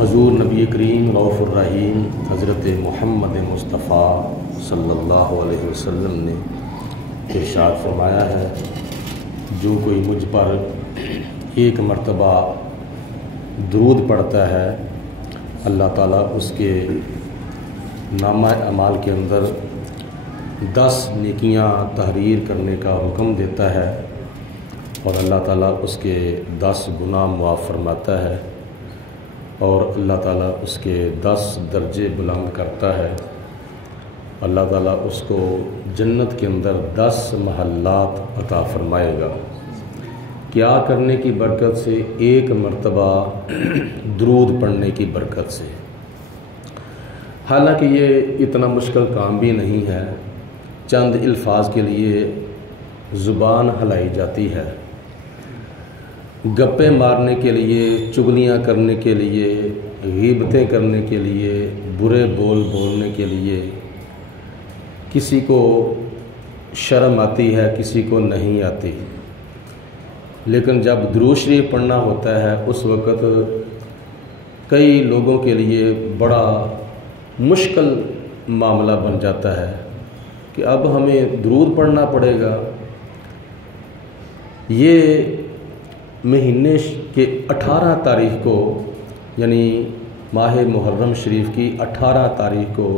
حضور نبی کریم رؤوف الرحیم حضرت محمد مصطفیٰ صلی اللہ علیہ وسلم نے ارشاد فرمایا ہے، جو کوئی مجھ پر ایک مرتبہ درود پڑھتا ہے اللہ تعالیٰ اس کے نامہ اعمال کے اندر 10 نیکیاں تحریر کرنے کا حکم دیتا ہے اور اللہ تعالیٰ اس کے 10 گناہ معاف فرماتا ہے اور اللہ تعالیٰ اس کے 10 درجے بلند کرتا ہے۔ اللہ تعالیٰ اس کو جنت کے اندر 10 محلات عطا فرمائے گا۔ کیا کرنے کی برکت سے؟ ایک مرتبہ درود پڑھنے کی برکت سے۔ حالانکہ یہ اتنا مشکل کام بھی نہیں ہے، چند الفاظ کے لیے زبان ہلائی جاتی ہے، گپیں مارنے کے لیے، چغلیاں کرنے کے لیے، غیبتیں کرنے کے لیے، برے بول بولنے کے لیے۔ کسی کو شرم آتی ہے، کسی کو نہیں آتی، لیکن جب درود شریف پڑھنا ہوتا ہے اس وقت کئی لوگوں کے لیے بڑا مشکل معاملہ بن جاتا ہے کہ اب ہمیں درود پڑھنا پڑے گا۔ یہ مہینے کے 18 تاریخ کو، یعنی ماہ محرم شریف کی 18 تاریخ کو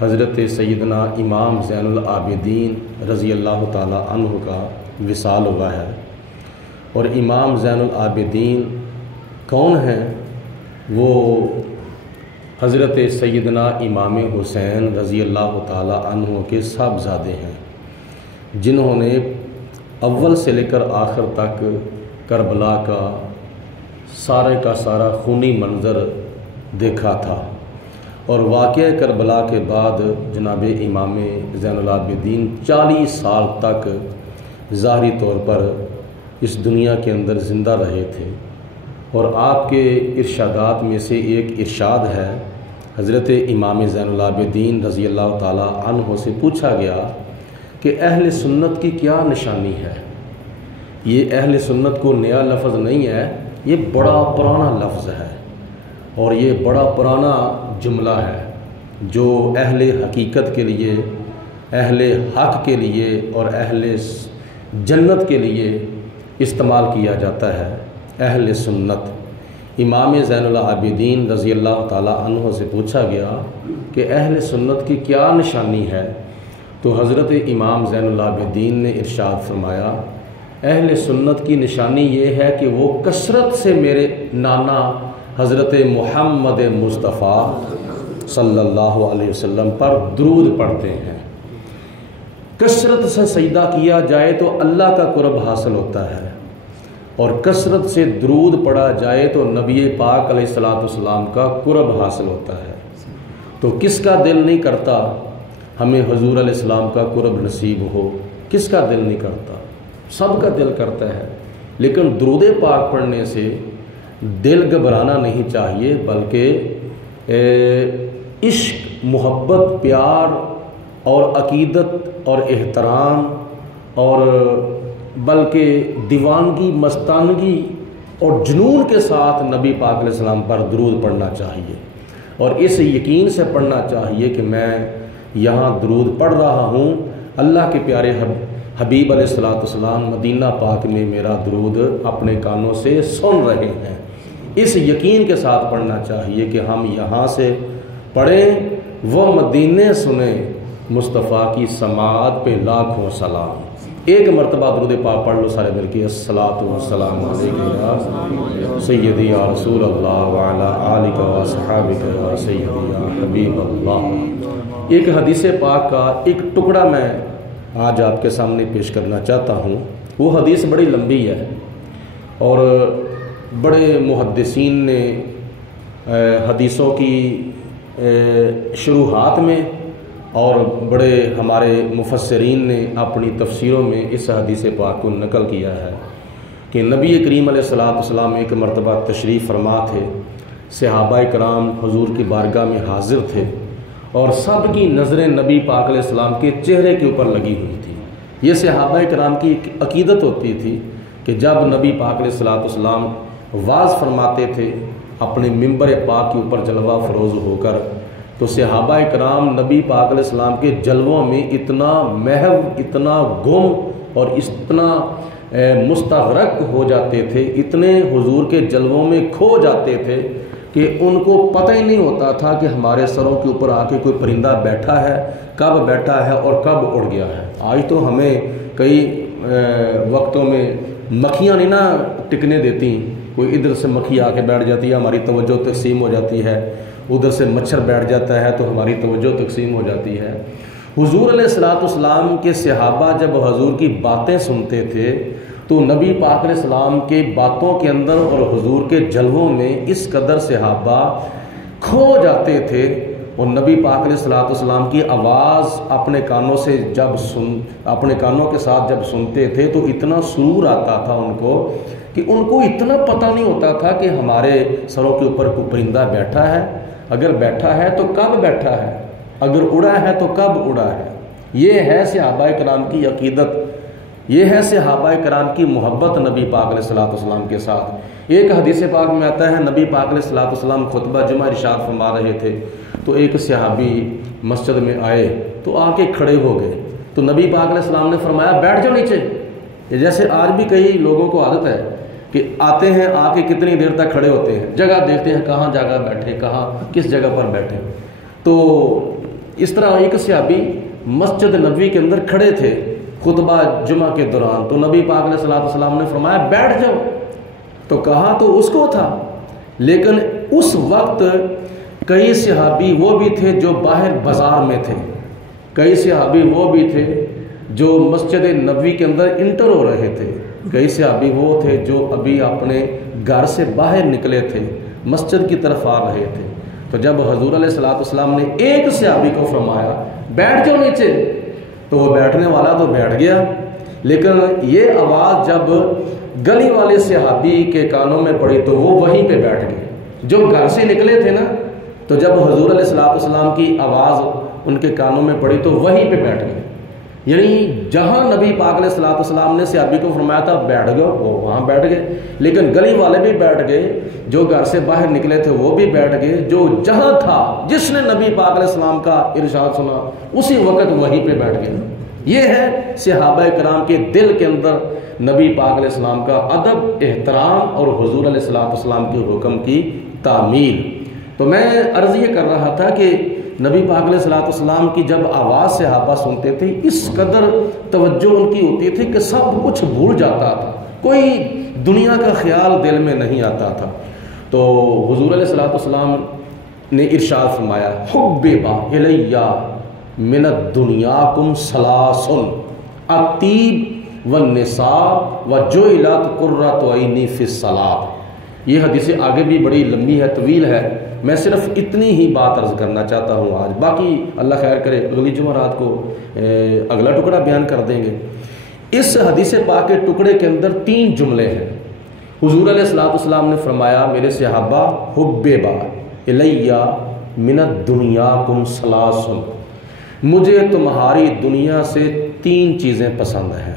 حضرت سیدنا امام زین العابدین رضی اللہ تعالی عنہ کا وصال ہوا ہے۔ اور امام زین العابدین کون ہیں؟ وہ حضرت سیدنا امام حسین رضی اللہ تعالی عنہ کے صاحبزادے ہیں، جنہوں نے اول سے لے کر آخر تک کربلا کا سارا خونی منظر دیکھا تھا۔ اور واقعہ کربلا کے بعد جناب امام زین العابدین 40 سال تک ظاہری طور پر اس دنیا کے اندر زندہ رہے تھے۔ اور آپ کے ارشادات میں سے ایک ارشاد ہے، حضرت امام زین العابدین رضی اللہ تعالی عنہ سے پوچھا گیا کہ اہل سنت کی کیا نشانی ہے؟ یہ اہل سنت کو نیا لفظ نہیں ہے، یہ بڑا پرانا لفظ ہے اور یہ بڑا پرانا جملہ ہے جو اہل حقیقت کے لیے، اہل حق کے لیے اور اہل جنت کے لیے استعمال کیا جاتا ہے۔ اہل سنت، امام زین العابدین رضی اللہ تعالی عنہ سے پوچھا گیا کہ اہل سنت کی کیا نشانی ہے؟ تو حضرت امام زین العابدین نے ارشاد فرمایا، اہل سنت کی نشانی یہ ہے کہ وہ کثرت سے میرے نانا حضرت محمد مصطفیٰ صلی اللہ علیہ وسلم پر درود پڑھتے ہیں۔ کثرت سے سجدہ کیا جائے تو اللہ کا قرب حاصل ہوتا ہے، اور کثرت سے درود پڑھا جائے تو نبی پاک علیہ السلام کا قرب حاصل ہوتا ہے۔ تو کس کا دل نہیں کرتا ہمیں حضور علیہ السلام کا قرب نصیب ہو؟ کس کا دل نہیں کرتا؟ سب کا دل کرتا ہے، لیکن درود پاک پڑھنے سے دل گھبرانا نہیں چاہیے، بلکہ عشق، محبت، پیار اور عقیدت اور احترام اور بلکہ دیوانگی، مستانگی اور جنون کے ساتھ نبی پاک علیہ السلام پر درود پڑھنا چاہیے، اور اس یقین سے پڑھنا چاہیے کہ میں یہاں درود پڑھ رہا ہوں، اللہ کے پیارے حبیب علیہ السلام مدینہ پاک میں میرا درود اپنے کانوں سے سن رہے ہیں۔ اس یقین کے ساتھ پڑھنا چاہیے کہ ہم یہاں سے پڑھیں، وہ مدینے سنیں، مصطفیٰ کی سماعت پہ لاکھوں سلام۔ ایک مرتبہ درود پاک پڑھ لو سارے مل کے، الصلاۃ والسلام علیک یا سیدی یا رسول اللہ وعلی آلک و صحابک یا سیدی یا حبیب اللہ۔ ایک حدیث پاک کا ایک ٹکڑا میں آج آپ کے سامنے پیش کرنا چاہتا ہوں۔ وہ حدیث بڑی لمبی ہے اور بڑے محدثین نے حدیثوں کی شروحات میں اور بڑے ہمارے مفسرین نے اپنی تفسیروں میں اس حدیث پاک کو نقل کیا ہے کہ نبی کریم علیہ السلام ایک مرتبہ تشریف فرما تھے، صحابہ کرام حضور کی بارگاہ میں حاضر تھے اور سب کی نظریں نبی پاک علیہ السلام کے چہرے کے اوپر لگی ہوئی تھی۔ یہ صحابہ کرام کی ایک عقیدت ہوتی تھی کہ جب نبی پاک علیہ السلام واعظ فرماتے تھے اپنے منبر پاک کے اوپر جلوہ فروز ہو کر، تو صحابہ کرام نبی پاک علیہ السلام کے جلووں میں اتنا محو، اتنا گم اور اتنا مستغرق ہو جاتے تھے، اتنے حضور کے جلووں میں کھو جاتے تھے کہ ان کو پتہ ہی نہیں ہوتا تھا کہ ہمارے سروں کے اوپر آ کے کوئی پرندہ بیٹھا ہے، کب بیٹھا ہے اور کب اڑ گیا ہے۔ آج تو ہمیں کئی وقتوں میں مکھیاں نہیں نا ٹکنے دیتی، کوئی ادھر سے مکھی آ کے بیٹھ جاتی ہے، ہماری توجہ تقسیم ہو جاتی ہے، ادھر سے مچھر بیٹھ جاتا ہے تو ہماری توجہ تقسیم ہو جاتی ہے۔ حضور علیہ السلام کے صحابہ جب حضور کی باتیں سنتے تھے تو نبی پاک علیہ السلام کے باتوں کے اندر اور حضور کے جلووں میں اس قدر صحابہ کھو جاتے تھے، اور نبی پاک علیہ السلام کی آواز اپنے کانوں سے اپنے کانوں کے ساتھ جب سنتے تھے تو اتنا سرور آتا تھا ان کو کہ ان کو اتنا پتہ نہیں ہوتا تھا کہ ہمارے سروں کے اوپر کوئی پرندہ بیٹھا ہے، اگر بیٹھا ہے تو کب بیٹھا ہے، اگر اڑا ہے تو کب اڑا ہے۔ یہ ہے صحابہ کرام کی عقیدت، یہ ہے صحابہ کرام کی محبت نبی پاک علیہ السلام کے ساتھ۔ ایک حدیث پاک میں آتا ہے، نبی پاک علیہ السلام خطبہ جمعہ ارشاد فرما رہے تھے تو ایک صحابی مسجد میں آئے تو آ کے کھڑے ہو گئے، تو نبی پاک علیہ السلام نے فرمایا بیٹھ جاؤ نیچے۔ جیسے آج بھی کئی لوگوں کو عادت ہے کہ آتے ہیں، آ کے کتنی دیر تک کھڑے ہوتے ہیں، جگہ دیکھتے ہیں کہاں جگہ بیٹھے، کہاں کس جگہ پر بیٹھے۔ تو اس طرح ایک صحابی مسجد نبوی کے اندر کھڑے تھے خطبہ جمعہ کے دوران، تو نبی پاک علیہ السلام نے فرمایا بیٹھ جاؤ، تو کہا تو اس کو تھا، لیکن اس وقت کئی صحابی وہ بھی تھے جو باہر بازار میں تھے، کئی صحابی وہ بھی تھے جو مسجد نبوی کے اندر انٹر ہو رہے تھے، کئی صحابی وہ تھے جو ابھی اپنے گھر سے باہر نکلے تھے، مسجد کی طرف آ رہے تھے۔ تو جب حضور علیہ السلام نے ایک صحابی کو فرمایا بیٹھ جاؤ نیچے، تو وہ بیٹھنے والا تو بیٹھ گیا، لیکن یہ آواز جب گلی والے صحابی کے کانوں میں پڑی تو وہ وہیں پہ بیٹھ گئے، جو گھر سے نکلے تھے نا، تو جب حضور علیہ السلام کی آواز ان کے کانوں میں پڑی تو وہیں پہ بیٹھ گئے، یعنی جہاں نبی پاک علیہ السلام نے صحابی کو فرمایا تھا بیٹھ گئے وہ وہاں بیٹھ گئے، لیکن گلی والے بھی بیٹھ گئے، جو گھر سے باہر نکلے تھے وہ بھی بیٹھ گئے، جو جہاں تھا جس نے نبی پاک علیہ السلام کا ارشاد سنا اسی وقت وہیں پہ بیٹھ گئے۔ یہ ہے صحابہ کرام کے دل کے اندر نبی پاک علیہ السلام کا ادب، احترام اور حضور علیہ السلام کے حکم کی تعمیل۔ تو میں عرض یہ کر رہا تھا کہ نبی پاک علیہ السلام کی جب آواز صحابہ سنتے تھے اس قدر توجہ ان کی ہوتی تھی کہ سب کچھ بھول جاتا تھا، کوئی دنیا کا خیال دل میں نہیں آتا تھا۔ تو حضور علیہ السلام نے ارشاد فرمایا حبب الیہ من الدنیاکم ثلاث الطیب والنساء وجعلت قرۃ عینی فی الصلاۃ۔ یہ حدیث آگے بھی بڑی لمبی ہے، طویل ہے، میں صرف اتنی ہی بات عرض کرنا چاہتا ہوں آج، باقی اللہ خیر کرے اگلی جمعرات کو اگلا ٹکڑا بیان کر دیں گے۔ اس حدیث پاک کے ٹکڑے کے اندر 3 جملے ہیں۔ حضور علیہ السلام نے فرمایا میرے صحابہ حبب الیہ من الدنیاکم ثلاث، مجھے تمہاری دنیا سے 3 چیزیں پسند ہیں۔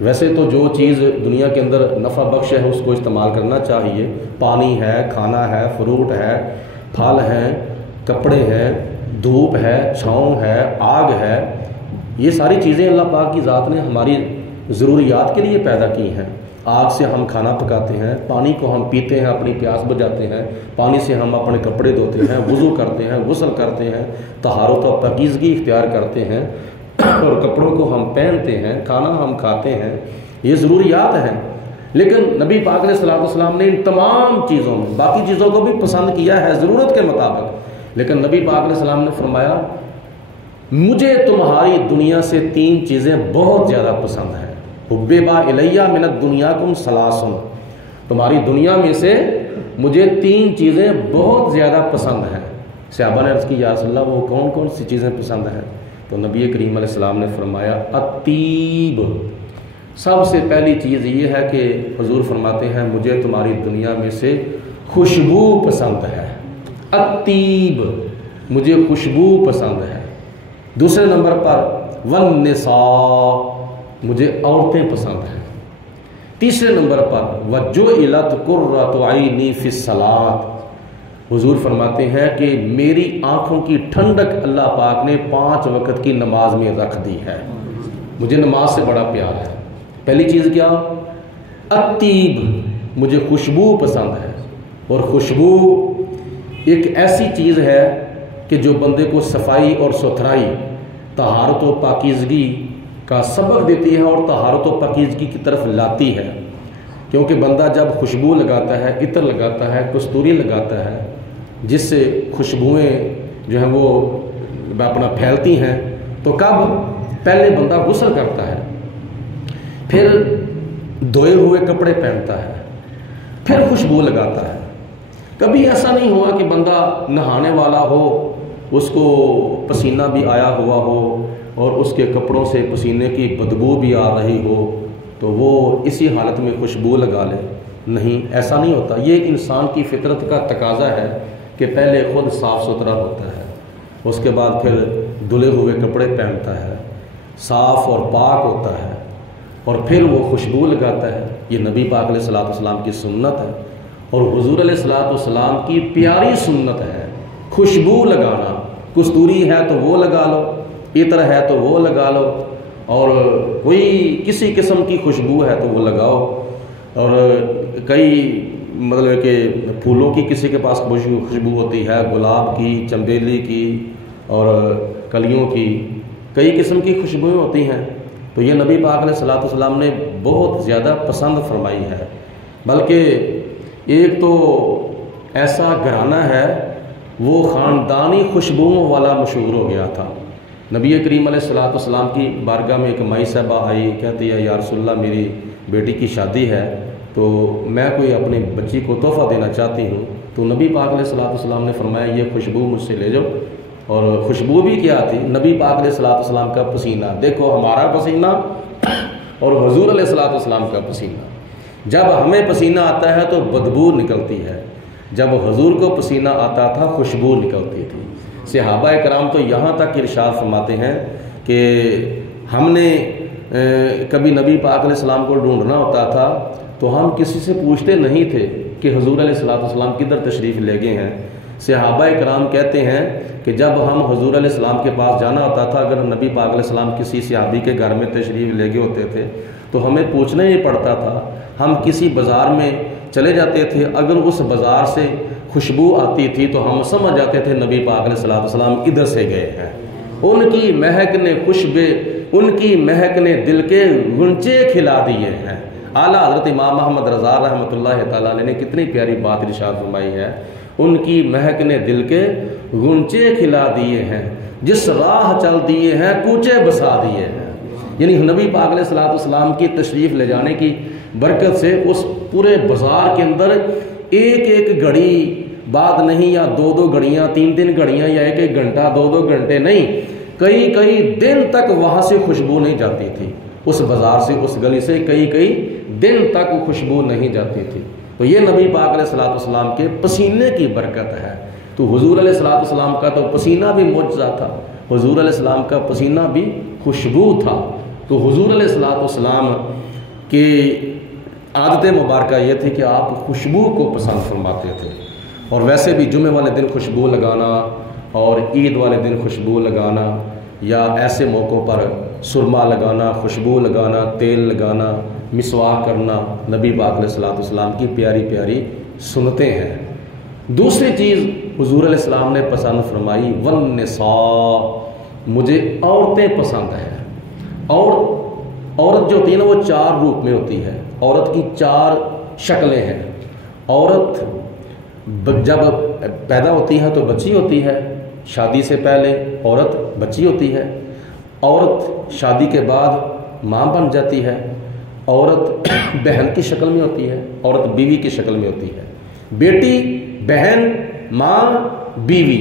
ویسے تو جو چیز دنیا کے اندر نفع بخش ہے اس کو استعمال کرنا چاہیے، پانی ہے، کھانا ہے، فروٹ ہے، پھل ہیں، کپڑے ہیں، دھوپ ہے، چھاؤں ہے، آگ ہے، یہ ساری چیزیں اللہ پاک کی ذات نے ہماری ضروریات کے لیے پیدا کی ہیں۔ آگ سے ہم کھانا پکاتے ہیں، پانی کو ہم پیتے ہیں، اپنی پیاس بجھاتے ہیں، پانی سے ہم اپنے کپڑے دھوتے ہیں، وضو کرتے ہیں، غسل کرتے ہیں، طہارت و پاکیزگی اختیار کرتے ہیں اور کپڑوں کو ہم پہنتے ہیں، کھانا ہم کھاتے ہیں، یہ ضروریات ہیں۔ لیکن نبی پاک علیہ السلام نے ان تمام چیزوں میں باقی چیزوں کو بھی پسند کیا ہے ضرورت کے مطابق، لیکن نبی پاک علیہ السلام نے فرمایا مجھے تمہاری دنیا سے 3 چیزیں بہت زیادہ پسند ہیں۔ حبب الیہ من الدنیاکم ثلاث، تمہاری دنیا میں سے مجھے 3 چیزیں بہت زیادہ پسند ہیں۔ صحابہ نے عرض کی یا رسول اللہ وہ کون کون سی چیزیں پسند ہیں؟ تو نبی کریم علیہ السلام نے فرمایا الطیب، سب سے پہلی چیز یہ ہے کہ حضور فرماتے ہیں مجھے تمہاری دنیا میں سے خوشبو پسند ہے، الطیب مجھے خوشبو پسند ہے۔ دوسرے نمبر پر والنساء، مجھے عورتیں پسند ہیں۔ تیسرے نمبر پر وجعلت قرۃ عینی فی الصلاۃ، حضور فرماتے ہیں کہ میری آنکھوں کی ٹھنڈک اللہ پاک نے 5 وقت کی نماز میں رکھ دی ہے۔ مجھے نماز سے بڑا پیار ہے۔ پہلی چیز کیا؟ الطیب، مجھے خوشبو پسند ہے، اور خوشبو ایک ایسی چیز ہے کہ جو بندے کو صفائی اور ستھرائی، طہارت و پاکیزگی کا سبق دیتی ہے اور طہارت و پاکیزگی کی طرف لاتی ہے۔ کیونکہ بندہ جب خوشبو لگاتا ہے، عطر لگاتا ہے، کستوری لگاتا ہے، جس سے خوشبوئیں جو ہیں وہ اپنا پھیلتی ہیں، تو کب؟ پہلے بندہ غسل کرتا ہے، پھر دھوئے ہوئے کپڑے پہنتا ہے، پھر خوشبو لگاتا ہے۔ کبھی ایسا نہیں ہوا کہ بندہ نہانے والا ہو، اس کو پسینہ بھی آیا ہوا ہو اور اس کے کپڑوں سے پسینے کی بدبو بھی آ رہی ہو تو وہ اسی حالت میں خوشبو لگا لے؟ نہیں، ایسا نہیں ہوتا۔ یہ انسان کی فطرت کا تقاضا ہے کہ پہلے خود صاف ستھرا ہوتا ہے، اس کے بعد پھر دھلے ہوئے کپڑے پہنتا ہے، صاف اور پاک ہوتا ہے، اور پھر وہ خوشبو لگاتا ہے۔ یہ نبی پاک علیہ الصلوۃ والسلام کی سنت ہے، اور حضور علیہ الصلوۃ والسلام کی پیاری سنت ہے خوشبو لگانا۔ کستوری ہے تو وہ لگا لو، عطر ہے تو وہ لگا لو، اور کوئی کسی قسم کی خوشبو ہے تو وہ لگاؤ۔ اور کئی مطلب کہ پھولوں کی کسی کے پاس خوشبو ہوتی ہے، گلاب کی، چنبیلی کی اور کلیوں کی، کئی قسم کی خوشبوئیں ہوتی ہیں۔ تو یہ نبی پاک علیہ الصلوۃ والسلام نے بہت زیادہ پسند فرمائی ہے۔ بلکہ ایک تو ایسا گھرانہ ہے وہ خاندانی خوشبوؤں والا مشہور ہو گیا تھا۔ نبی کریم علیہ الصلوۃ والسلام کی بارگاہ میں ایک مائی صاحبہ آئی، کہتی ہے یا رسول اللہ میری بیٹی کی شادی ہے تو میں کوئی اپنی بچی کو تحفہ دینا چاہتی ہوں۔ تو نبی پاک علیہ الصلوۃ والسلام نے فرمایا یہ خوشبو مجھ سے لے جاؤ۔ اور خوشبو بھی کیا تھی؟ نبی پاک علیہ الصلوۃ والسلام کا پسینہ۔ دیکھو ہمارا پسینہ اور حضور علیہ الصلوۃ والسلام کا پسینہ، جب ہمیں پسینہ آتا ہے تو بدبو نکلتی ہے، جب حضور کو پسینہ آتا تھا خوشبو نکلتی تھی۔ صحابہ کرام تو یہاں تک ارشاد فرماتے ہیں کہ ہم نے کبھی نبی پاک علیہ السلام کو ڈھونڈنا ہوتا تھا تو ہم کسی سے پوچھتے نہیں تھے کہ حضور علیہ الصلوۃ والسلام کدھر تشریف لے گئے ہیں۔ صحابہ کرام کہتے ہیں کہ جب ہم حضور علیہ السلام کے پاس جانا ہوتا تھا، اگر نبی پاک علیہ السلام کسی صحابی کے گھر میں تشریف لے گئے ہوتے تھے تو ہمیں پوچھنا ہی پڑتا تھا۔ ہم کسی بازار میں چلے جاتے تھے، اگر اس بازار سے خوشبو آتی تھی تو ہم سمجھ جاتے تھے نبی پاک علیہ الصلوۃ والسلام ادھر سے گئے ہیں۔ ان کی مہک نے ان کی مہک نے دل کے غنچے کھلا دیے ہیں۔ اعلیٰ حضرت امام محمد رضا رحمۃ اللہ تعالیٰ علیہ نے کتنی پیاری بات ارشاد فرمائی ہے، ان کی مہک نے دل کے غنچے کھلا دیے ہیں، جس راہ چل دیے ہیں کوچے بسا دیے ہیں۔ یعنی نبی پاک علیہ الصلوۃ والسلام کی تشریف لے جانے کی برکت سے اس پورے بازار کے اندر ایک ایک گھڑی بعد نہیں، یا 2 گھڑیاں، 3 گھڑیاں، یا ایک گھنٹہ، 2 گھنٹے نہیں، کئی دن تک وہاں سے خوشبو نہیں جاتی تھی۔ اس بازار سے، اس گلی سے کئی دن تک خوشبو نہیں جاتی تھی۔ تو یہ نبی پاک علیہ الصلوۃ والسلام کے پسینے کی برکت ہے۔ تو حضور علیہ الصلوۃ والسلام کا تو پسینہ بھی معجزہ تھا، حضور علیہ السلام کا پسینہ بھی خوشبو تھا۔ تو حضور علیہ الصلوۃ والسلام کی عادت مبارکہ یہ تھی کہ آپ خوشبو کو پسند فرماتے تھے۔ اور ویسے بھی جمعے والے دن خوشبو لگانا اور عید والے دن خوشبو لگانا، یا ایسے موقعوں پر سرما لگانا، خوشبو لگانا، تیل لگانا، مسواک کرنا، نبی پاک علیہ الصلوۃ والسلام کی پیاری پیاری سنتیں ہیں۔ دوسری چیز حضور علیہ السلام نے پسند فرمائی، والنساء، مجھے عورتیں پسند ہیں۔ اور عورت جو ہوتی ہے نا وہ 4 روپ میں ہوتی ہے، عورت کی 4 شکلیں ہیں۔ عورت جب پیدا ہوتی ہے تو بچی ہوتی ہے، شادی سے پہلے عورت بچی ہوتی ہے، عورت شادی کے بعد ماں بن جاتی ہے، عورت بہن کی شکل میں ہوتی ہے، عورت بیوی کی شکل میں ہوتی ہے، بیٹی، بہن، ماں، بیوی،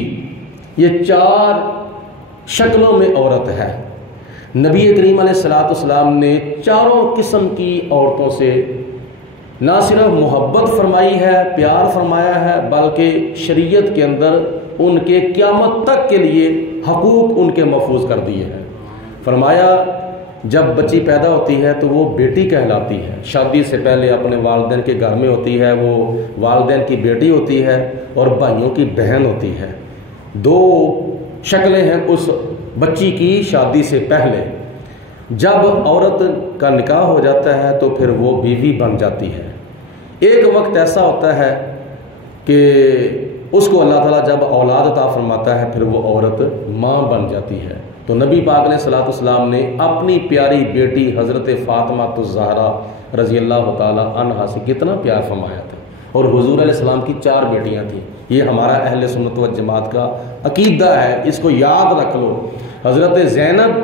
یہ 4 شکلوں میں عورت ہے۔ نبی کریم علیہ الصلوۃ والسلام نے 4 قسم کی عورتوں سے نہ صرف محبت فرمائی ہے، پیار فرمایا ہے، بلکہ شریعت کے اندر ان کے قیامت تک کے لیے حقوق ان کے محفوظ کر دیے ہیں۔ فرمایا جب بچی پیدا ہوتی ہے تو وہ بیٹی کہلاتی ہے، شادی سے پہلے اپنے والدین کے گھر میں ہوتی ہے، وہ والدین کی بیٹی ہوتی ہے اور بھائیوں کی بہن ہوتی ہے۔ دو شکلیں ہیں اس بچی کی شادی سے پہلے۔ جب عورت کا نکاح ہو جاتا ہے تو پھر وہ بیوی بن جاتی ہے۔ ایک وقت ایسا ہوتا ہے کہ اس کو اللہ تعالیٰ جب اولاد عطا فرماتا ہے پھر وہ عورت ماں بن جاتی ہے۔ تو نبی پاک علیہ الصلوۃ والسلام نے اپنی پیاری بیٹی حضرت فاطمہ الزہرا رضی اللہ تعالیٰ عنہا سے کتنا پیار فرمایا تھا، اور حضور علیہ السلام کی 4 بیٹیاں تھیں۔ یہ ہمارا اہل سنت و جماعت کا عقیدہ ہے، اس کو یاد رکھ لو۔ حضرت زینب،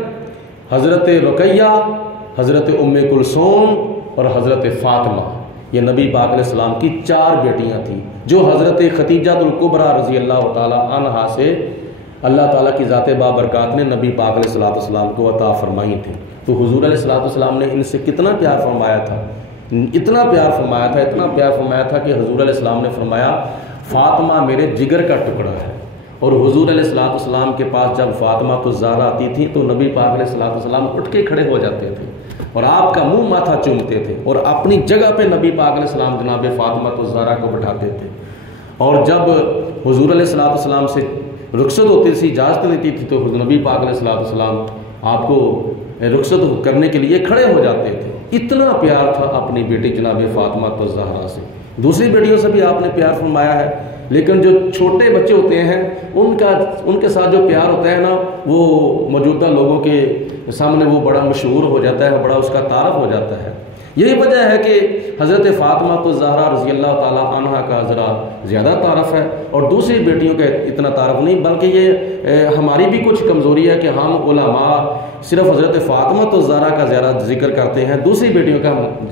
حضرت رقیہ، حضرت ام کلثوم اور حضرت فاطمہ، یہ نبی پاک علیہ السلام کی 4 بیٹیاں تھیں، جو حضرت خدیجہ الکبریٰ رضی اللہ تعالیٰ عنہا سے اللہ تعالیٰ کی ذات بابرکات نے نبی پاک علیہ الصلوۃ والسلام کو عطا فرمائی تھی۔ تو حضور علیہ الصلوۃ والسلام نے ان سے کتنا پیار فرمایا تھا، اتنا پیار فرمایا تھا، اتنا پیار فرمایا تھا کہ حضور علیہ السلام نے فرمایا فاطمہ میرے جگر کا ٹکڑا ہے۔ اور حضور علیہ الصلوۃ والسلام کے پاس جب فاطمہ الزہرا آتی تھی تو نبی پاک علیہ الصلوۃ والسلام اٹھ کے کھڑے ہو جاتے تھے اور آپ کا منہ ماتھا چومتے تھے، اور اپنی جگہ پہ نبی پاک علیہ السلام جناب فاطمہ الزہرا کو بٹھاتے تھے۔ اور جب حضور علیہ الصلوۃ والسلام سے رخصت ہوتی تھی، اجازت دیتی تھی، تو نبی پاک علیہ الصلوۃ والسلام آپ کو رخصت کرنے کے لیے کھڑے ہو جاتے تھے۔ اتنا پیار تھا اپنی بیٹی جناب فاطمہ الزہرا سے۔ دوسری بیٹیوں سے بھی آپ نے پیار فرمایا ہے، لیکن جو چھوٹے بچے ہوتے ہیں ان کے ساتھ جو پیار ہوتا ہے نا، وہ موجودہ لوگوں کے سامنے وہ بڑا مشہور ہو جاتا ہے، بڑا اس کا تعارف ہو جاتا ہے۔ یہی وجہ ہے کہ حضرت فاطمہ الزہرا رضی اللہ تعالیٰ عنہا کا ذرا زیادہ تعارف ہے اور دوسری بیٹیوں کا اتنا تعارف نہیں، بلکہ یہ ہماری بھی کچھ کمزوری ہے کہ ہم علماء صرف حضرت فاطمہ الزہرا کا زیادہ ذکر کرتے ہیں، دوسری بیٹیوں کا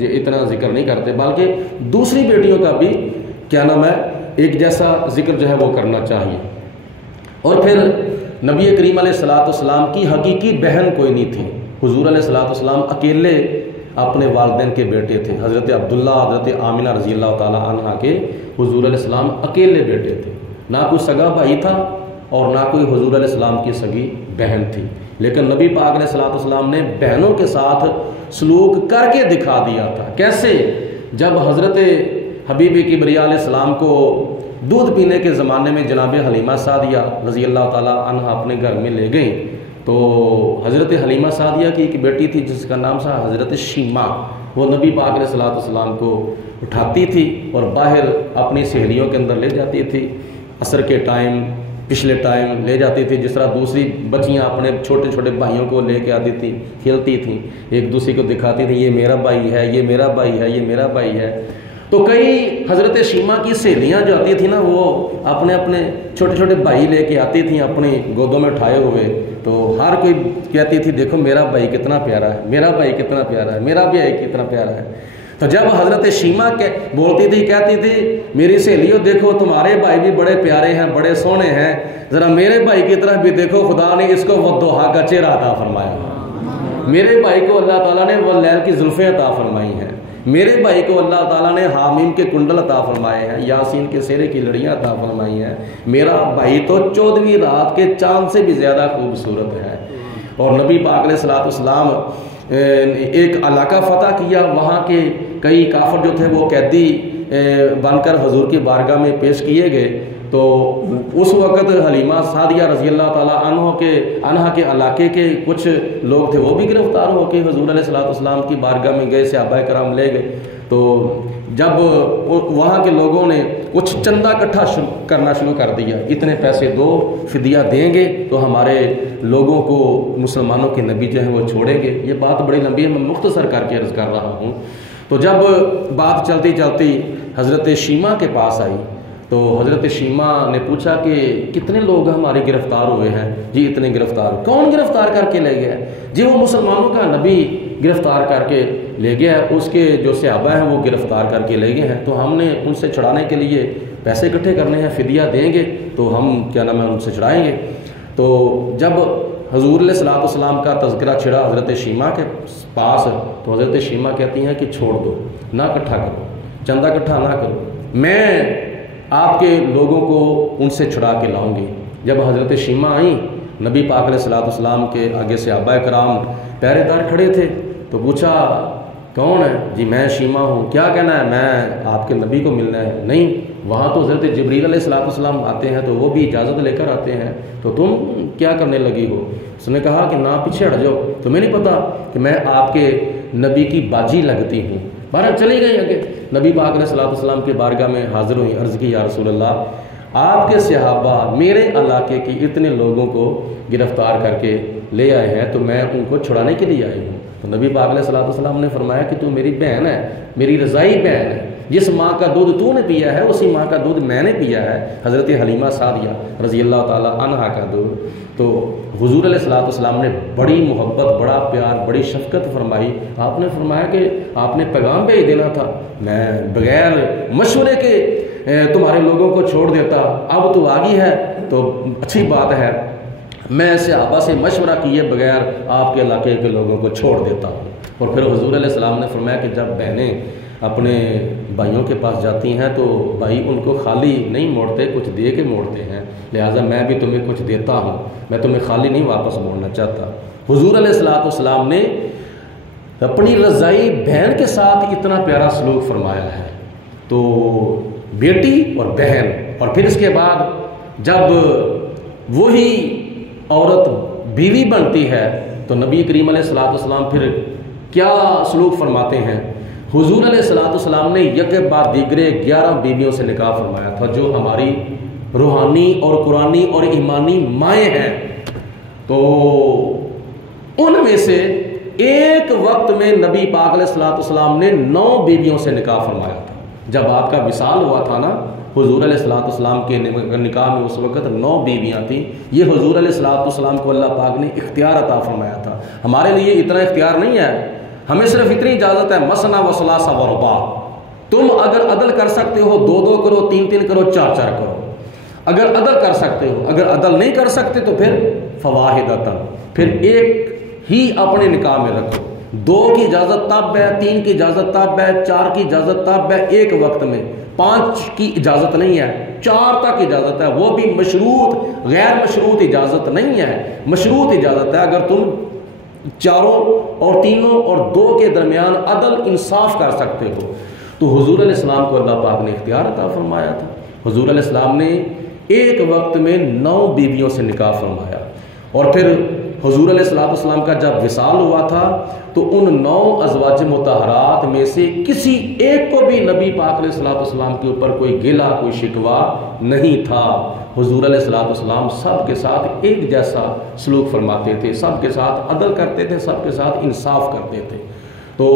اتنا ذکر نہیں کرتے، بلکہ دوسری بیٹیوں کا بھی کیا نام ہے ایک جیسا ذکر جو ہے وہ کرنا چاہیے۔ اور پھر نبی کریم علیہ الصلوۃ والسلام کی حقیقی بہن کوئی نہیں تھی۔ حضور علیہ الصلوۃ والسلام اکیلے اپنے والدین کے بیٹے تھے۔ حضرت عبداللہ، حضرت آمنہ رضی اللہ تعالیٰ عنہ کے حضور علیہ السلام اکیلے بیٹے تھے، نہ کوئی سگا بھائی تھا اور نہ کوئی حضور علیہ السلام کی سگی بہن تھی۔ لیکن نبی پاک علیہ الصلوۃ والسلام نے بہنوں کے ساتھ سلوک کر کے دکھا دیا تھا۔ کیسے؟ جب حضرت حبیب کبریٰ علیہ السلام کو دودھ پینے کے زمانے میں جناب حلیمہ سعدیہ رضی اللہ تعالیٰ عنہ اپنے گھر میں لے گئیں، تو حضرت حلیمہ سعدیہ کی ایک بیٹی تھی جس کا نام تھا حضرت شیمہ، وہ نبی پاک علیہ الصلوۃ والسلام کو اٹھاتی تھی اور باہر اپنی سہیلیوں کے اندر لے جاتی تھی، عصر کے ٹائم، پچھلے ٹائم لے جاتی تھی، جس طرح دوسری بچیاں اپنے چھوٹے چھوٹے بھائیوں کو لے کے آتی تھیں، کھیلتی تھیں، ایک دوسری کو دکھاتی تھیں یہ میرا بھائی ہے، یہ میرا بھائی ہے، یہ میرا بھائی ہے۔ تو کئی حضرت شیمہ کی سہیلیاں جو آتی تھیں نا، وہ اپنے اپنے چھوٹے چھوٹے بھائی لے کے آتی تھیں اپنی گودوں میں اٹھائے ہوئے، تو ہر کوئی کہتی تھی دیکھو میرا بھائی کتنا پیارا ہے، میرا بھائی کتنا پیارا ہے، میرا بھی بھائی کتنا پیارا ہے۔ تو جب حضرت شیمہ بولتی تھی، کہتی تھی میری سہیلیوں دیکھو تمہارے بھائی بھی بڑے پیارے ہیں، بڑے سونے ہیں، ذرا میرے بھائی کی طرف بھی دیکھو، خدا نے اس کو وضحیٰ کا چہرہ عطا فرمایا، میرے بھائی کو اللہ تعالیٰ نے واللیل کی زلفیں عطا فرمائی ہیں، میرے بھائی کو اللہ تعالیٰ نے حامیم کے کنڈل عطا فرمائے ہیں، یاسین کے سہرے کی لڑیاں عطا فرمائی ہیں، میرا بھائی تو 14ویں رات کے چاند سے بھی زیادہ خوبصورت ہے۔ اور نبی پاک علیہ الصلوۃ والسلام ایک علاقہ فتح کیا، وہاں کے کئی کافر جو تھے وہ قیدی بن کر حضور کی بارگاہ میں پیش کیے گئے، تو اس وقت حلیمہ سعدیہ رضی اللہ تعالیٰ عنہ کے علاقے کے کچھ لوگ تھے، وہ بھی گرفتار ہو کے حضور علیہ الصلوۃ والسلام کی بارگاہ میں گئے، صحابہ کرام لے گئے۔ تو جب وہاں کے لوگوں نے کچھ چندہ اکٹھا کرنا شروع کر دیا، اتنے پیسے دو، فدیہ دیں گے تو ہمارے لوگوں کو مسلمانوں کے نبی جو ہیں وہ چھوڑیں گے۔ یہ بات بڑی لمبی ہے، میں مختصر کر کے عرض کر رہا ہوں۔ تو جب بات چلتی چلتی حضرت شیمہ کے پاس آئی تو حضرت شیمہ نے پوچھا کہ کتنے لوگ ہمارے گرفتار ہوئے ہیں؟ جی اتنے گرفتار۔ کون گرفتار کر کے لے گیا؟ جی وہ مسلمانوں کا نبی گرفتار کر کے لے گیا ہے، اس کے جو صحابہ ہیں وہ گرفتار کر کے لے گئے ہیں، تو ہم نے ان سے چھڑانے کے لیے پیسے اکٹھے کرنے ہیں، فدیہ دیں گے تو ہم کیا نام ہے ان سے چھڑائیں گے۔ تو جب حضور علیہ الصلوۃ والسلام کا تذکرہ چھڑا حضرت شیمہ کے پاس، تو حضرت شیمہ کہتی ہیں کہ چھوڑ دو، نہ اکٹھا کرو، چندہ اکٹھا نہ کرو، میں آپ کے لوگوں کو ان سے چھڑا کے لاؤں گی۔ جب حضرت شیمہ آئیں نبی پاک علیہ السلام کے آگے صحابہ کرام پہرے دار کھڑے تھے، تو پوچھا کون ہے؟ جی میں شیمہ ہوں۔ کیا کہنا ہے؟ میں آپ کے نبی کو ملنا ہے۔ نہیں، وہاں تو حضرت جبریل علیہ السلام آتے ہیں، تو وہ بھی اجازت لے کر آتے ہیں، تو تم کیا کرنے لگی ہو؟ اس نے کہا کہ نہ پیچھے ہٹ جاؤ، تمہیں نہیں پتا کہ میں آپ کے نبی کی باجی لگتی ہوں۔ بہرحال چلی گئی آگے، نبی پاک علیہ السلام کے بارگاہ میں حاضر ہوئی، عرض کی یا رسول اللہ، آپ کے صحابہ میرے علاقے کے اتنے لوگوں کو گرفتار کر کے لے آئے ہیں، تو میں ان کو چھڑانے کے لیے آئی ہوں۔ تو نبی پاک علیہ السلام نے فرمایا کہ تو میری بہن ہے، میری رضائی بہن ہے، جس ماں کا دودھ تو نے پیا ہے اسی ماں کا دودھ میں نے پیا ہے، حضرت حلیمہ سعدیہ رضی اللہ تعالی عنہا کا دودھ۔ تو حضور علیہ السلام نے بڑی محبت، بڑا پیار، بڑی شفقت فرمائی۔ آپ نے فرمایا کہ آپ نے پیغام بھیج دینا تھا، میں بغیر مشورے کے تمہارے لوگوں کو چھوڑ دیتا، اب تو آگی ہے تو اچھی بات ہے، میں صحابہ سے مشورہ کیے بغیر آپ کے علاقے کے لوگوں کو چھوڑ دیتا ہوں۔ اور پھر حضور علیہ السلام نے فرمایا کہ جب بہنیں اپنے بھائیوں کے پاس جاتی ہیں تو بھائی ان کو خالی نہیں موڑتے، کچھ دے کے موڑتے ہیں، لہٰذا میں بھی تمہیں کچھ دیتا ہوں، میں تمہیں خالی نہیں واپس موڑنا چاہتا۔ حضور علیہ السلام نے اپنی رضائی بہن کے ساتھ اتنا پیارا سلوک فرمایا ہے۔ تو بیٹی اور بہن، اور پھر اس کے بعد جب وہی عورت بیوی بنتی ہے تو نبی کریم علیہ السلام پھر کیا سلوک فرماتے ہیں؟ حضور علیہ السلام نے یک بعد دیگرے 11 بیویوں سے نکاح فرمایا تھا، جو ہماری روحانی اور قرآنی اور ایمانی مائیں ہیں۔ تو ان میں سے ایک وقت میں نبی پاک علیہ السلام نے 9 بیویوں سے نکاح فرمایا تھا۔ جب آپ کا وصال ہوا تھا نا حضور علیہ السلام کے نکاح میں، اس وقت 9 بیویاں تھیں۔ یہ حضور علیہ السلام کو اللہ پاک نے اختیار عطا فرمایا تھا، ہمارے لیے اتنا اختیار نہیں ہے، ہمیں صرف اتنی اجازت ہے مثنیٰ و ثلاث و رباع، تم اگر عدل کر سکتے ہو 2 کرو، 3 کرو، 4 کرو، اگر عدل کر سکتے ہو، اگر عدل نہیں کر سکتے تو پھر فواحدۃ، پھر ایک ہی اپنے نکاح میں رکھو۔ 2 کی اجازت تب ہے، 3 کی اجازت تب ہے، 4 کی اجازت تب ہے ایک وقت میں، 5 کی اجازت نہیں ہے، 4 تک اجازت ہے، وہ بھی مشروط، غیر مشروط اجازت نہیں ہے، مشروط اجازت ہے۔ اگر تم 4 اور 3 اور 2 کے درمیان عدل انصاف کر سکتے ہو تو حضور علیہ السلام کو اللہ پاک نے اختیار عطا فرمایا تھا۔ حضور علیہ السلام نے ایک وقت میں 9 بیویوں سے نکاح فرمایا، اور پھر حضور علیہ السلام کا جب وصال ہوا تھا تو ان 9 ازواج مطہرات میں سے کسی ایک کو بھی نبی پاک علیہ السلام کے اوپر کوئی گلہ، کوئی شکوہ نہیں تھا۔ حضور علیہ السلام سب کے ساتھ ایک جیسا سلوک فرماتے تھے، سب کے ساتھ عدل کرتے تھے، سب کے ساتھ انصاف کرتے تھے۔ تو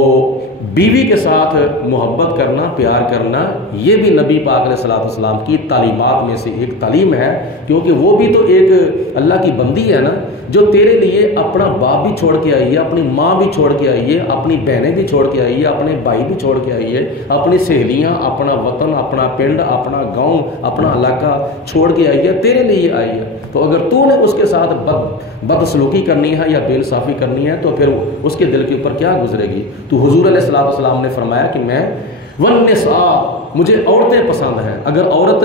بیوی کے ساتھ محبت کرنا، پیار کرنا، یہ بھی نبی پاک علیہ السلام کی تعلیمات میں سے ایک تعلیم ہے، کیونکہ وہ بھی تو ایک اللہ کی بندی ہے نا، جو تیرے لیے اپنا باپ بھی چھوڑ کے آئی ہے، اپنی ماں بھی چھوڑ کے آئی ہے، اپنی بہنیں بھی چھوڑ کے آئی ہے، اپنے بھائی بھی چھوڑ کے آئی ہے، اپنی سہیلیاں، اپنا وطن، اپنا پنڈ، اپنا گاؤں، اپنا علاقہ چھوڑ کے آئی ہے، تیرے لیے آئی ہے۔ تو اگر تو نے اس کے ساتھ بدسلوکی کرنی ہے یا بے انصافی کرنی ہے تو پھر اس کے دل کے اوپر کیا گزرے گی؟ تو حضور علیہ السلام نے فرمایا کہ میں والنساء، مجھے عورتیں پسند ہیں، اگر عورت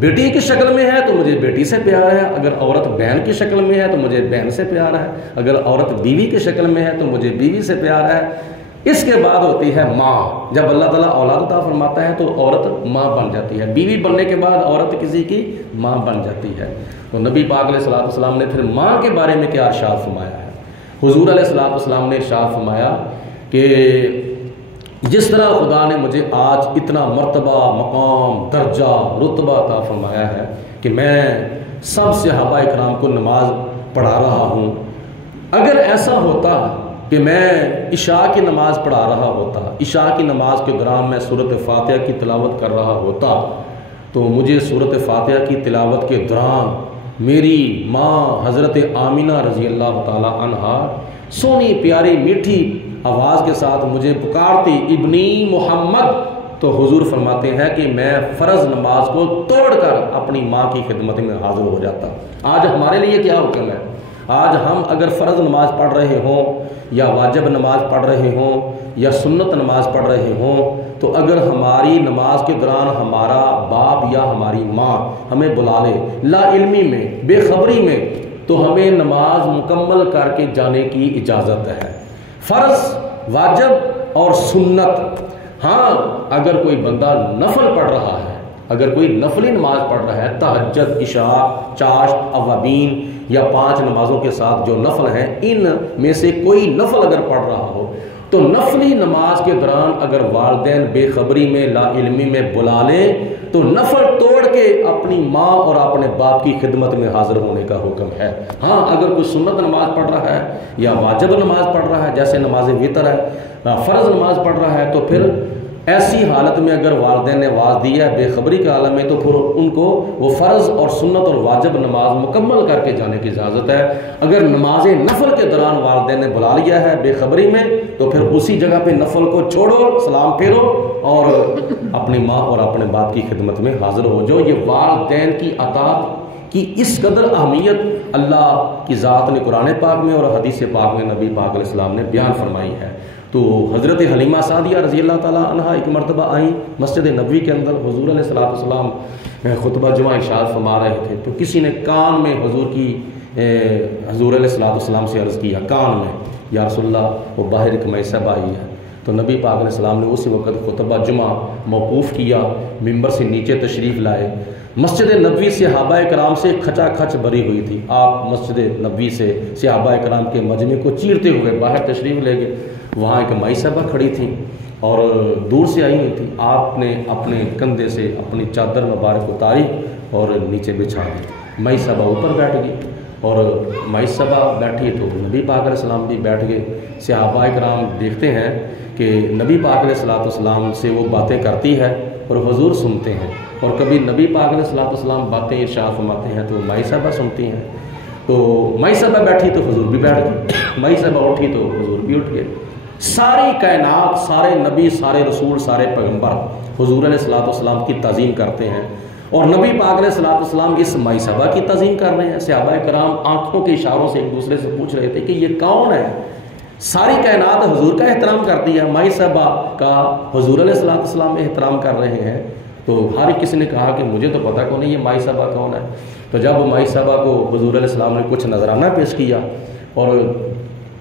بیٹی کی شکل میں ہے تو مجھے بیٹی سے پیار ہے، اگر عورت بہن کی شکل میں ہے تو مجھے بہن سے پیار ہے، اگر عورت بیوی کی شکل میں ہے تو مجھے بیوی سے پیار ہے۔ اس کے بعد ہوتی ہے ماں، جب اللہ تعالیٰ اولاد عطا فرماتا ہے تو عورت ماں بن جاتی ہے، بیوی بننے کے بعد عورت کسی کی ماں بن جاتی ہے۔ تو نبی پاک علیہ السلام نے پھر ماں کے بارے میں کیا ارشاد فرمایا ہے؟ حضور علیہ السلام نے ارشاد فرمایا کہ جس طرح خدا نے مجھے آج اتنا مرتبہ، مقام، درجہ، رتبہ عطا فرمایا ہے کہ میں سب صحابہ اکرام کو نماز پڑھا رہا ہوں، اگر ایسا ہوتا کہ میں عشاء کی نماز پڑھا رہا ہوتا، عشاء کی نماز کے دوران میں سورۃ فاتحہ کی تلاوت کر رہا ہوتا، تو مجھے سورۃ فاتحہ کی تلاوت کے دوران میری ماں حضرت آمینہ رضی اللہ تعالی عنہا سونی پیاری میٹھی آواز کے ساتھ مجھے پکارتی ابنی محمد، تو حضور فرماتے ہیں کہ میں فرض نماز کو توڑ کر اپنی ماں کی خدمت میں حاضر ہو جاتا۔ آج ہمارے لیے کیا حکم ہے؟ آج ہم اگر فرض نماز پڑھ رہے ہوں یا واجب نماز پڑھ رہے ہوں یا سنت نماز پڑھ رہے ہوں، تو اگر ہماری نماز کے دوران ہمارا باپ یا ہماری ماں ہمیں بلا لے لا علمی میں، بے خبری میں، تو ہمیں نماز مکمل کر کے جانے کی اجازت ہے۔ فرض، واجب اور سنت، ہاں اگر کوئی بندہ نفل پڑھ رہا ہے، اگر کوئی نفلی نماز پڑھ رہا ہے، تہجد، عشاء، چاشت، اوابین یا 5 نمازوں کے ساتھ جو نفل ہیں، ان میں سے کوئی نفل اگر پڑھ رہا ہو تو نفلی نماز کے دوران اگر والدین بے خبری میں، لا علمی میں بلا لیں تو نفل توڑ کے اپنی ماں اور اپنے باپ کی خدمت میں حاضر ہونے کا حکم ہے۔ ہاں اگر کوئی سنت نماز پڑھ رہا ہے یا واجب نماز پڑھ رہا ہے، جیسے نماز وتر ہے، فرض نماز پڑھ رہا ہے، تو پھر ایسی حالت میں اگر والدین نے آواز دی ہے بے خبری کے عالم میں، تو پھر ان کو وہ فرض اور سنت اور واجب نماز مکمل کر کے جانے کی اجازت ہے۔ اگر نماز نفل کے دوران والدین نے بلا لیا ہے بے خبری میں، تو پھر اسی جگہ پہ نفل کو چھوڑو، سلام پھیرو اور اپنی ماں اور اپنے باپ کی خدمت میں حاضر ہو جاؤ۔ یہ والدین کی اطاعت کی اس قدر اہمیت اللہ کی ذات نے قرآن پاک میں اور حدیث پاک میں نبی پاک علیہ السلام نے بیان فرمائی ہے۔ تو حضرت حلیمہ سعدیہ رضی اللہ تعالیٰ عنہ ایک مرتبہ آئیں مسجد نبوی کے اندر، حضور علیہ السلام خطبہ جمعہ ارشاد فرما رہے تھے، تو کسی نے کان میں حضور علیہ السلام سے عرض کیا، کان میں، یا رسول اللہ وہ باہر ایک میثبہ آئی ہے۔ تو نبی پاک علیہ السلام نے اسی وقت خطبہ جمعہ موقوف کیا، ممبر سے نیچے تشریف لائے۔ مسجد نبوی صحابہ کرام سے کھچا کھچ بھری ہوئی تھی، آپ مسجد نبوی سے صحابہ کرام کے مجمع کو چیرتے ہوئے باہر تشریف لے گئے۔ وہاں ایک مائی صاحبہ کھڑی تھیں اور دور سے آئی ہوئی تھی، آپ نے اپنے کندھے سے اپنی چادر مبارک اتاری اور نیچے بچھا دی۔ مائی صاحبہ اوپر بیٹھ گئی اور مائی صاحبہ بیٹھی تو نبی پاک علیہ السلام بھی بیٹھ گئے۔ صحابہ کرام دیکھتے ہیں کہ نبی پاک علیہ السلام سے وہ باتیں کرتی ہے اور حضور سنتے ہیں، اور کبھی نبی پاک علیہ السلام باتیں ارشاد فرماتے ہیں تو مائی صاحبہ سنتی ہیں۔ تو مائی صاحبہ بیٹھی تو حضور بھی بیٹھ گئے، مائی صاحبہ اٹھی تو حضور بھی اٹھ گئے۔ ساری کائنات، سارے نبی، سارے رسول، سارے پیغمبر حضور علیہ السلام کی تعظیم کرتے ہیں، اور نبی پاک علیہ السلام اس مائی صاحبہ کی تعظیم کر رہے ہیں۔ صحابہ کرام آنکھوں کے اشاروں سے ایک دوسرے سے پوچھ رہے تھے کہ یہ کون ہے؟ ساری کائنات حضور کا احترام کرتی ہے، مائی صاحبہ کا حضور علیہ السلام احترام کر رہے ہیں۔ تو ہر کسی نے کہا کہ مجھے تو پتہ کون ہے یہ مائی صاحبہ کون ہے۔ تو جب مائی صاحبہ کو حضور علیہ السلام نے کچھ نذرانہ پیش کیا اور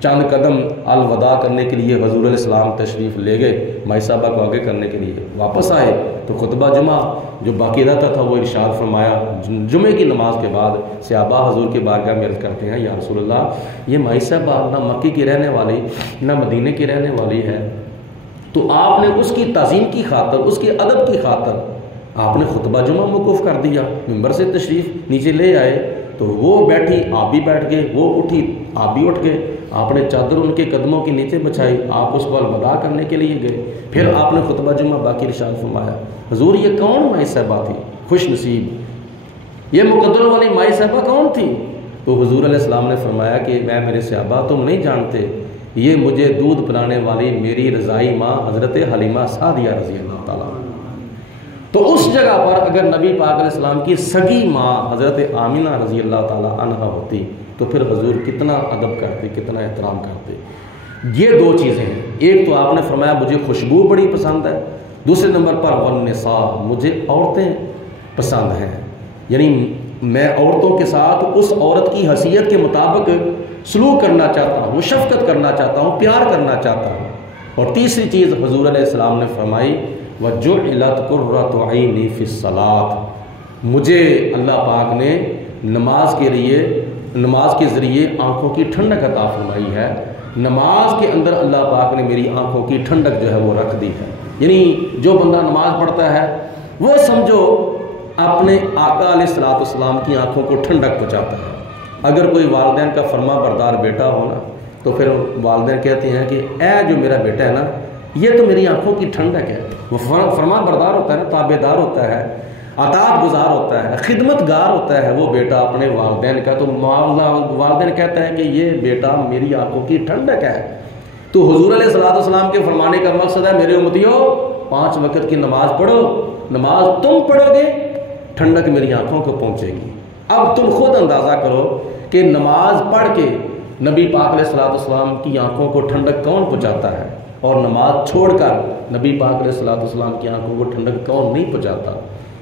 چند قدم الوداع کرنے کے لیے حضور علیہ السلام تشریف لے گئے، مائی صاحبہ کو آگے کرنے کے لیے واپس آئے، تو خطبہ جمعہ جو باقی رہتا تھا وہ ارشاد فرمایا۔ جمعے کی نماز کے بعد صحابہ حضور کے بارگاہ میں عرض کرتے ہیں، یا رسول اللہ یہ مائی صاحبہ نہ مکی کی رہنے والی نہ مدینے کی رہنے والی ہے، تو آپ نے اس کی تعظیم کی خاطر، اس کے ادب کی خاطر آپ نے خطبہ جمعہ موقوف کر دیا، ممبر سے تشریف نیچے لے آئے، تو وہ بیٹھی آپ بھی بیٹھ گئے، وہ اٹھی آپ بھی اٹھ گئے، آپ نے چادر ان کے قدموں کے نیچے بچھائی، آپ اس کو الوداع کرنے کے لیے گئے، پھر آپ نے خطبہ جمعہ باقی ارشاد فرمایا۔ حضور یہ کون مائی صاحبہ تھی؟ خوش نصیب، یہ مقدر والی مائی صاحبہ کون تھی؟ تو حضور علیہ السلام نے فرمایا کہ میں میرے صحابہ تم نہیں جانتے، یہ مجھے دودھ پلانے والی میری رضائی ماں حضرت حلیمہ سعدیہ رضی اللہ تعالیٰ۔ تو اس جگہ پر اگر نبی پاک علیہ السلام کی سگی ماں حضرت آمینہ رضی اللہ تعالیٰ عنہ ہوتی تو پھر حضور کتنا ادب کرتے، کتنا احترام کرتے۔ یہ دو چیزیں ہیں، ایک تو آپ نے فرمایا مجھے خوشبو بڑی پسند ہے، دوسرے نمبر پر والنساء مجھے عورتیں پسند ہیں، یعنی میں عورتوں کے ساتھ اس عورت کی حیثیت کے مطابق سلوک کرنا چاہتا ہوں، شفقت کرنا چاہتا ہوں، پیار کرنا چاہتا ہوں۔ اور تیسری چیز حضور علیہ السلام نے فرمائی وَجُعِلَتْ قُرَّةُ عَيْنِي فِي الصَّلَاةِ، مجھے اللہ پاک نے نماز کے ذریعے آنکھوں کی ٹھنڈک عطا فرمائی ہے۔ نماز کے اندر اللہ پاک نے میری آنکھوں کی ٹھنڈک جو ہے وہ رکھ دی ہے، یعنی جو بندہ نماز پڑھتا ہے وہ سمجھو اپنے آقا علیہ السلام کی آنکھوں کو ٹھنڈک پہنچاتا ہے۔ اگر کوئی والدین کا فرما بردار بیٹا ہو نا تو پھر والدین کہتے ہیں کہ اے جو میرا بیٹا ہے نا یہ تو میری آنکھوں کی ٹھنڈک ہے، وہ فرما بردار ہوتا ہے نا، تابع دار ہوتا ہے، اطاعت گزار ہوتا ہے، خدمت گار ہوتا ہے وہ بیٹا اپنے والدین کا، تو والدین کہتا ہے کہ یہ بیٹا میری آنکھوں کی ٹھنڈک ہے۔ تو حضور علیہ السلام کے فرمانے کا مقصد ہے میرے امتیو 5 وقت کی نماز پڑھو، نماز تم پڑھو گے ٹھنڈک میری آنکھوں کو پہنچے گی۔ اب تم خود اندازہ کرو کہ نماز پڑھ کے نبی پاک علیہ السلام کی آنکھوں کو ٹھنڈک کون پہنچاتا ہے، اور نماز چھوڑ کر نبی پاک علیہ السلام کی آنکھوں کو ٹھنڈک کون نہیں پہنچاتا۔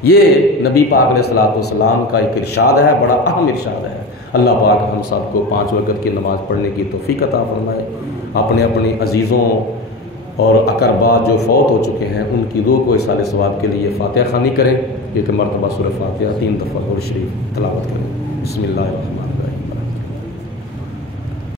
یہ نبی پاک علیہ السلام کا ایک ارشاد ہے، بڑا اہم ارشاد ہے۔ اللہ پاک ہم سب کو 5 وقت کی نماز پڑھنے کی توفیق عطا فرمائے، اپنے اپنے عزیزوں اور اقربات جو فوت ہو چکے ہیں ان کی روح کو اصال ثواب کے لیے فاتحہ خوانی کریں، ایک مرتبہ سورہ فاتحہ 3 دفعہ اور شریف تلاوت کریں۔ بسم اللہ الرحمن الرحیم۔